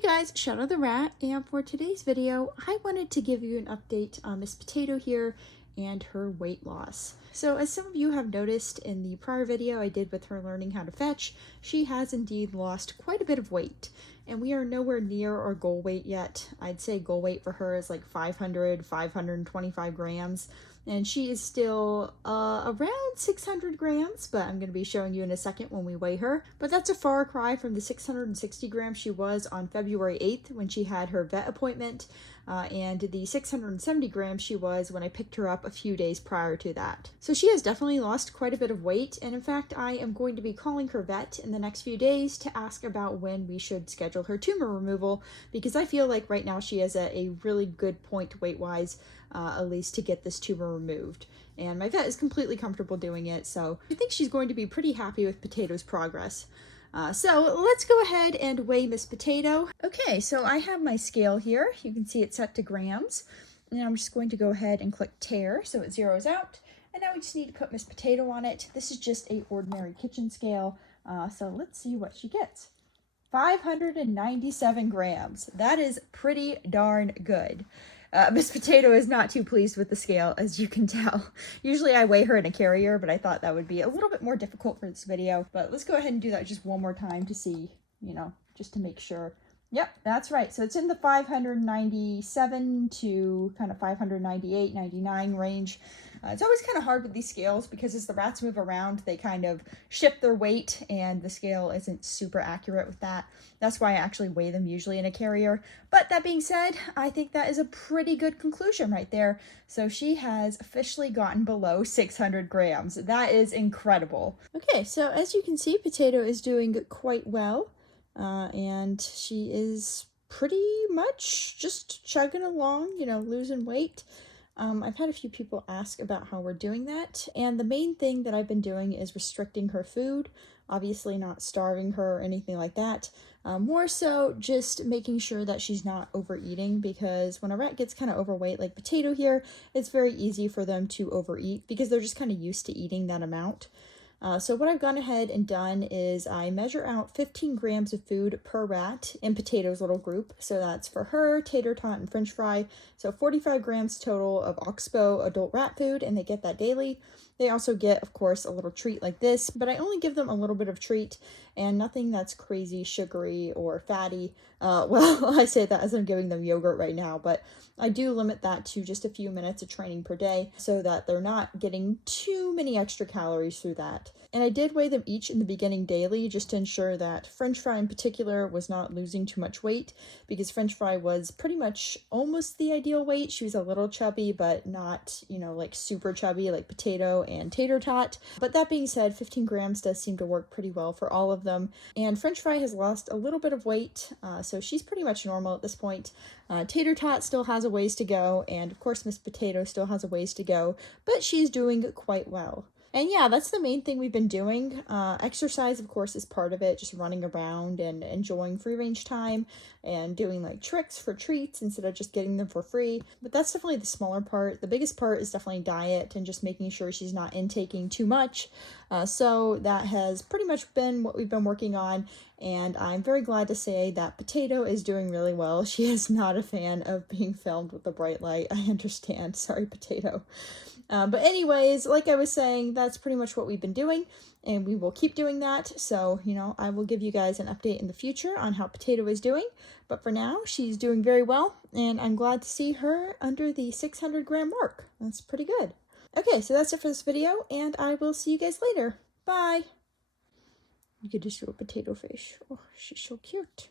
Hey guys, Shadow the Rat, and for today's video, I wanted to give you an update on Miss Potato here and her weight loss. So as some of you have noticed in the prior video I did with her learning how to fetch, she has indeed lost quite a bit of weight, and we are nowhere near our goal weight yet. I'd say goal weight for her is like 525 grams. And she is still around 600 grams, but I'm going to be showing you in a second when we weigh her. But that's a far cry from the 660 grams she was on February 8th when she had her vet appointment, and the 670 grams she was when I picked her up a few days prior to that. So she has definitely lost quite a bit of weight, and in fact I am going to be calling her vet in the next few days to ask about when we should schedule her tumor removal, because I feel like right now she is at a really good point weight-wise, at least to get this tumor removed. And my vet is completely comfortable doing it, so I think she's going to be pretty happy with Potato's progress. So let's go ahead and weigh Miss Potato. Okay, so I have my scale here. You can see it's set to grams. And I'm just going to go ahead and click tare so it zeroes out. And now we just need to put Miss Potato on it. This is just a ordinary kitchen scale. So let's see what she gets. 597 grams. That is pretty darn good. Miss Potato is not too pleased with the scale, as you can tell. Usually I weigh her in a carrier, but I thought that would be a little bit more difficult for this video. But let's go ahead and do that just one more time to see, just to make sure. Yep, that's right. So it's in the 597 to kind of 598, 99 range. It's always kind of hard with these scales because as the rats move around, they kind of shift their weight and the scale isn't super accurate with that. That's why I actually weigh them usually in a carrier. But that being said, I think that is a pretty good conclusion right there. So she has officially gotten below 600 grams. That is incredible. Okay, so as you can see, Potato is doing quite well. And she is pretty much just chugging along, losing weight. I've had a few people ask about how we're doing that, and the main thing that I've been doing is restricting her food, obviously not starving her or anything like that. More so just making sure that she's not overeating, because when a rat gets kind of overweight like Potato here, it's very easy for them to overeat because they're just kind of used to eating that amount. So what I've gone ahead and done is I measure out 15 grams of food per rat in Potato's little group. So that's for her, tater tot, and french fry. So 45 grams total of Oxbow adult rat food, and they get that daily. They also get, of course, a little treat like this, but I only give them a little bit of treat and nothing that's crazy sugary or fatty. Well, I say that as I'm giving them yogurt right now, but I do limit that to just a few minutes of training per day so that they're not getting too many extra calories through that. And I did weigh them each in the beginning daily just to ensure that French fry in particular was not losing too much weight, because French fry was pretty much almost the ideal weight. She was a little chubby, but not, like super chubby like Potato and tater tot. But that being said, 15 grams does seem to work pretty well for all of them. And French fry has lost a little bit of weight, so she's pretty much normal at this point. Tater tot still has a ways to go, and of course Miss Potato still has a ways to go, but she's doing quite well. And yeah, that's the main thing we've been doing. Exercise, of course, is part of it, just running around and enjoying free range time and doing like tricks for treats instead of just getting them for free. But that's definitely the smaller part. The biggest part is definitely diet and just making sure she's not intaking too much. So that has pretty much been what we've been working on. And I'm very glad to say that Potato is doing really well. She is not a fan of being filmed with the bright light. I understand. Sorry, Potato. But anyways, like I was saying, that's pretty much what we've been doing, and we will keep doing that. So, I will give you guys an update in the future on how Potato is doing. But for now, she's doing very well, and I'm glad to see her under the 600 gram mark. That's pretty good. Okay, so that's it for this video, and I will see you guys later. Bye! You could just do a potato face. Oh, she's so cute.